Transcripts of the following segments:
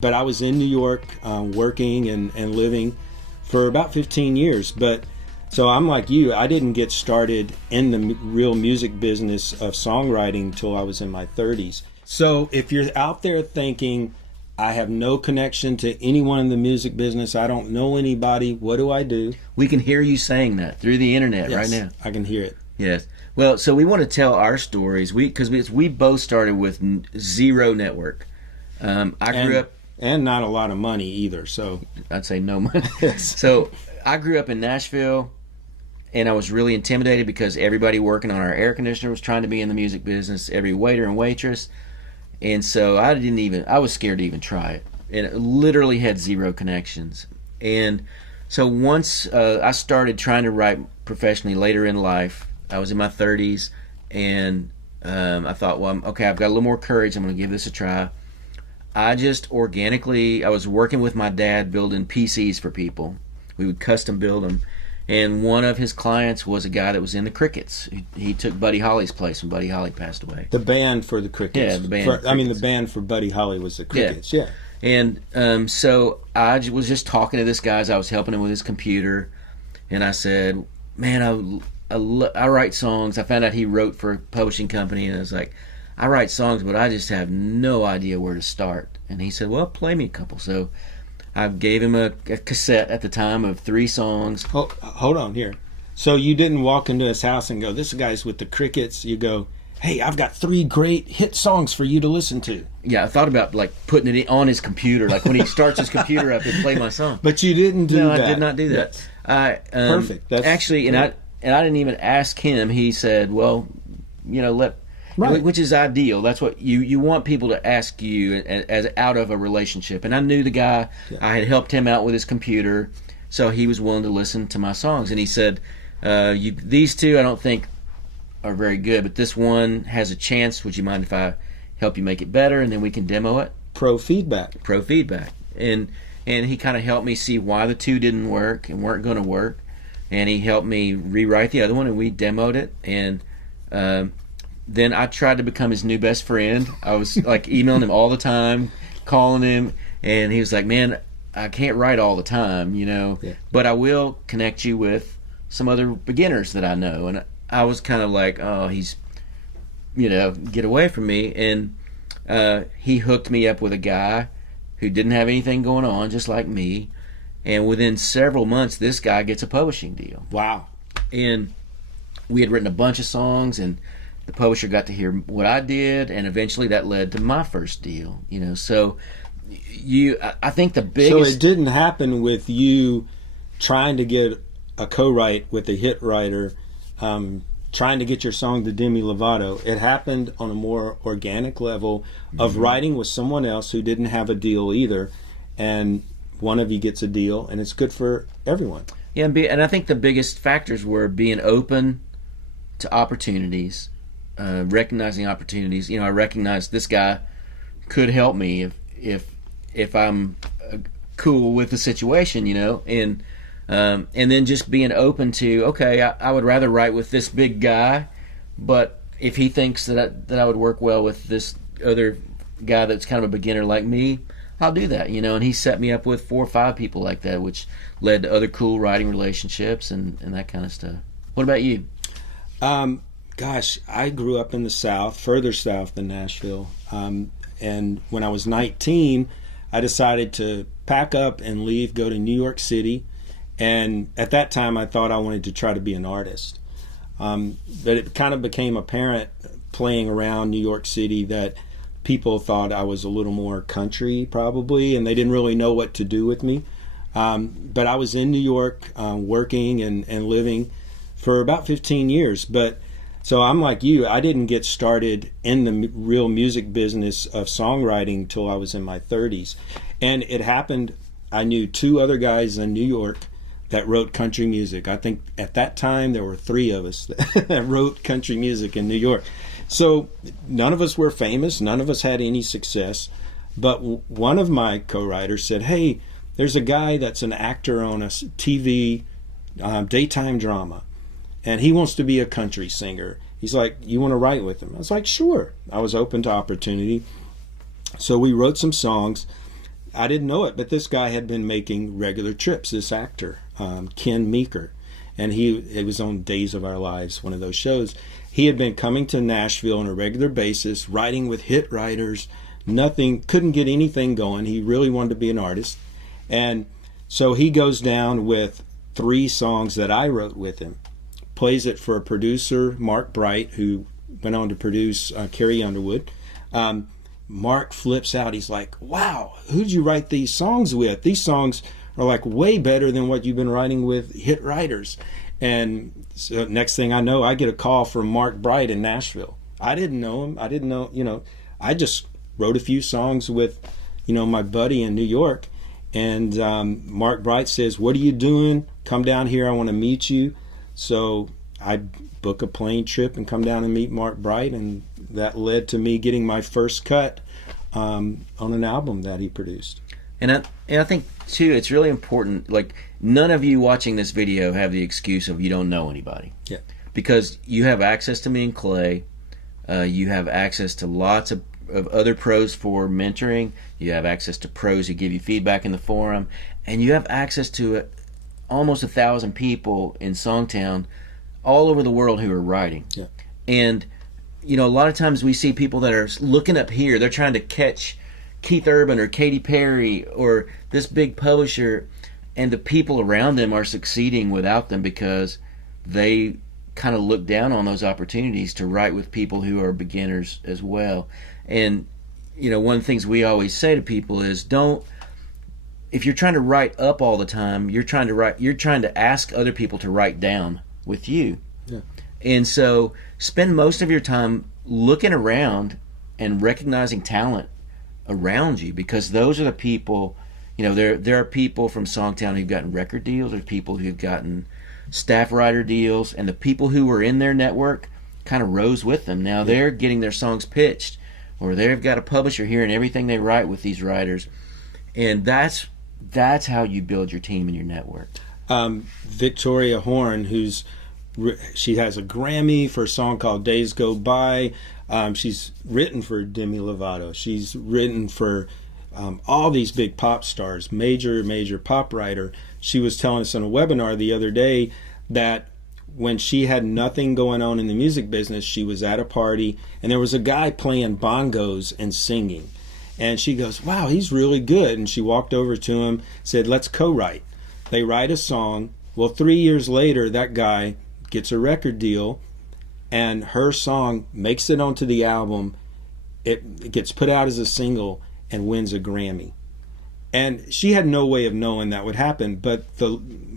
But I was in New York working and living for about 15 years. But so I'm like you, I didn't get started in the real music business of songwriting till I was in my 30s. So if you're out there thinking, I have no connection to anyone in the music business, I don't know anybody, what do I do? We can hear you saying that through the internet right now. I can hear it. Yes. Well, so we want to tell our stories because we both started with zero network. I grew up. And not a lot of money either, so. I'd say no money. So I grew up in Nashville, and I was really intimidated because everybody working on our air conditioner was trying to be in the music business, every waiter and waitress. And so I was scared to even try it. And it literally had zero connections. And so once I started trying to write professionally later in life, I was in my 30s, and I thought, well, okay, I've got a little more courage. I'm going to give this a try. I was working with my dad building PCs for people. We would custom build them. And one of his clients was a guy that was in the Crickets. He took Buddy Holly's place when Buddy Holly passed away. The band for the Crickets. Yeah, the band. The band for Buddy Holly was the Crickets, yeah. And so I was just talking to this guy as I was helping him with his computer. And I said, man, I write songs. I found out he wrote for a publishing company. And I was like, I write songs, but I just have no idea where to start. And he said, well, play me a couple. So I gave him a cassette at the time of 3 songs. Oh, hold on here. So you didn't walk into his house and go, this guy's with the Crickets. You go, hey, I've got 3 great hit songs for you to listen to. Yeah, I thought about like putting it on his computer. Like when he starts his computer up, and play my song. But you didn't do that. No, I did not do that. Perfect. That's actually, and I didn't even ask him. He said, well, right. Which is ideal. That's what you want people to ask you as out of a relationship. And I knew the guy. Yeah. I had helped him out with his computer, so he was willing to listen to my songs. And he said, these 2 I don't think are very good, but this one has a chance. Would you mind if I help you make it better, and then we can demo it? Pro feedback. And he kind of helped me see why the 2 didn't work and weren't going to work. And he helped me rewrite the other one, and we demoed it. And then I tried to become his new best friend. I was like emailing him all the time, calling him, and he was like, man, I can't write all the time, but I will connect you with some other beginners that I know. And I was kind of like, oh, he's, get away from me. And he hooked me up with a guy who didn't have anything going on, just like me. And within several months, this guy gets a publishing deal. Wow. And we had written a bunch of songs, and the publisher got to hear what I did, and eventually that led to my first deal. So I think the biggest. So it didn't happen with you trying to get a co-write with a hit writer, trying to get your song to Demi Lovato. It happened on a more organic level of writing with someone else who didn't have a deal either, and one of you gets a deal, and it's good for everyone. Yeah, and I think the biggest factors were being open to opportunities. Recognizing opportunities. I recognized this guy could help me if I'm cool with the situation, and then just being open to, okay, I would rather write with this big guy, but if he thinks that I would work well with this other guy that's kind of a beginner like me, I'll do that, and he set me up with 4 or 5 people like that, which led to other cool writing relationships and that kind of stuff. What about you? Gosh, I grew up in the South, further south than Nashville. And when I was 19, I decided to pack up and leave, go to New York City. And at that time, I thought I wanted to try to be an artist. But it kind of became apparent playing around New York City that people thought I was a little more country, probably, and they didn't really know what to do with me. But I was in New York working and living for about 15 years. So I'm like you, I didn't get started in the real music business of songwriting till I was in my 30s. And it happened, I knew 2 other guys in New York that wrote country music. I think at that time there were 3 of us that wrote country music in New York. So none of us were famous, none of us had any success, but one of my co-writers said, hey, there's a guy that's an actor on a TV daytime drama, and he wants to be a country singer. He's like, you want to write with him? I was like, sure. I was open to opportunity. So we wrote some songs. I didn't know it, but this guy had been making regular trips, this actor, Ken Meeker. And it was on Days of Our Lives, one of those shows. He had been coming to Nashville on a regular basis, writing with hit writers, couldn't get anything going. He really wanted to be an artist. And so he goes down with 3 songs that I wrote with him, plays it for a producer, Mark Bright, who went on to produce Carrie Underwood. Mark flips out. He's like, wow, who'd you write these songs with? These songs are like way better than what you've been writing with hit writers. And so next thing I know, I get a call from Mark Bright in Nashville. I didn't know him. I didn't know, I just wrote a few songs with, my buddy in New York. And Mark Bright says, what are you doing? Come down here. I want to meet you. So I book a plane trip and come down and meet Mark Bright. And that led to me getting my first cut on an album that he produced. And I think, too, it's really important, like, none of you watching this video have the excuse of you don't know anybody. Yeah. Because you have access to me and Clay. You have access to lots of other pros for mentoring. You have access to pros who give you feedback in the forum. And you have access to almost 1,000 people in SongTown all over the world who are writing. Yeah. And, a lot of times we see people that are looking up here. They're trying to catch Keith Urban or Katy Perry or this big publisher, and the people around them are succeeding without them because they kind of look down on those opportunities to write with people who are beginners as well. And one of the things we always say to people is, if you're trying to write up all the time, you're trying to ask other people to write down with you. Yeah. And so spend most of your time looking around and recognizing talent around you, because those are the people, there are people from SongTown who've gotten record deals, there's people who've gotten staff writer deals, and the people who were in their network kind of rose with them. Now they're getting their songs pitched, or they've got a publisher hearing everything they write with these writers. And that's how you build your team and your network. Victoria Horn, she has a Grammy for a song called Days Go By. She's written for Demi Lovato. She's written for all these big pop stars, major pop writer. She was telling us in a webinar the other day that when she had nothing going on in the music business, she was at a party and there was a guy playing bongos and singing. And she goes, wow, he's really good. And she walked over to him, said, let's co-write. They write a song. Well, 3 years later, that guy gets a record deal, and her song makes it onto the album. It gets put out as a single and wins a Grammy. And she had no way of knowing that would happen, but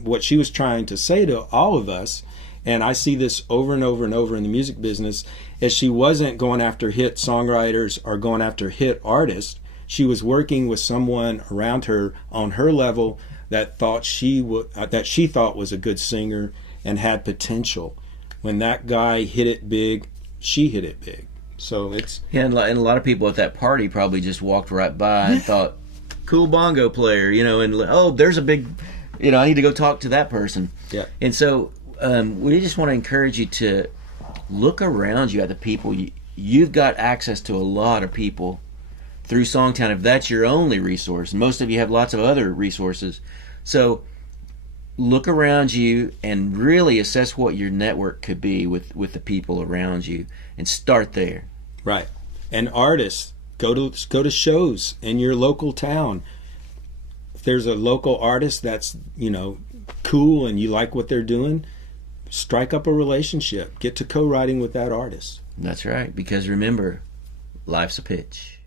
what she was trying to say to all of us, and I see this over and over and over in the music business, is she wasn't going after hit songwriters or going after hit artists. She was working with someone around her on her level that she thought was a good singer and had potential. When that guy hit it big, she hit it big. So it's... Yeah, and a lot of people at that party probably just walked right by and thought, cool bongo player, and there's a big, I need to go talk to that person. Yeah. And so we just want to encourage you to look around you at the people. You've got access to a lot of people through SongTown if that's your only resource. Most of you have lots of other resources. So look around you and really assess what your network could be with the people around you, and start there. Right. And artists, go to shows in your local town. If there's a local artist that's, cool and you like what they're doing, strike up a relationship. Get to co-writing with that artist. That's right, because remember, life's a pitch.